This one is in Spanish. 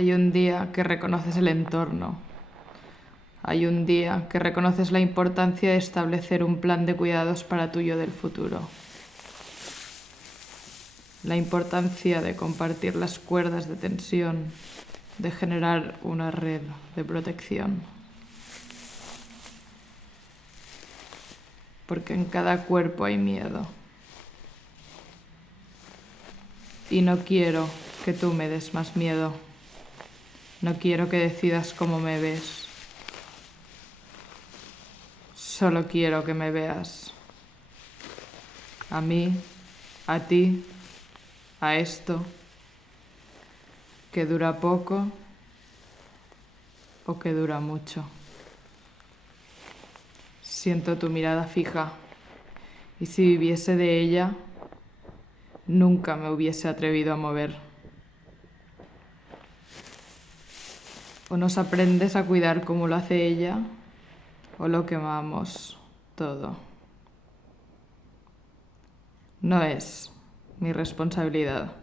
Hay un día que reconoces el entorno. Hay un día que reconoces la importancia de establecer un plan de cuidados para tu yo del futuro. La importancia de compartir las cuerdas de tensión, de generar una red de protección. Porque en cada cuerpo hay miedo. Y no quiero que tú me des más miedo. No quiero que decidas cómo me ves. Solo quiero que me veas. A mí, a ti, a esto, que dura poco o que dura mucho. Siento tu mirada fija y si viviese de ella, nunca me hubiese atrevido a mover. O nos aprendes a cuidar como lo hace ella, o lo quemamos todo. No es mi responsabilidad.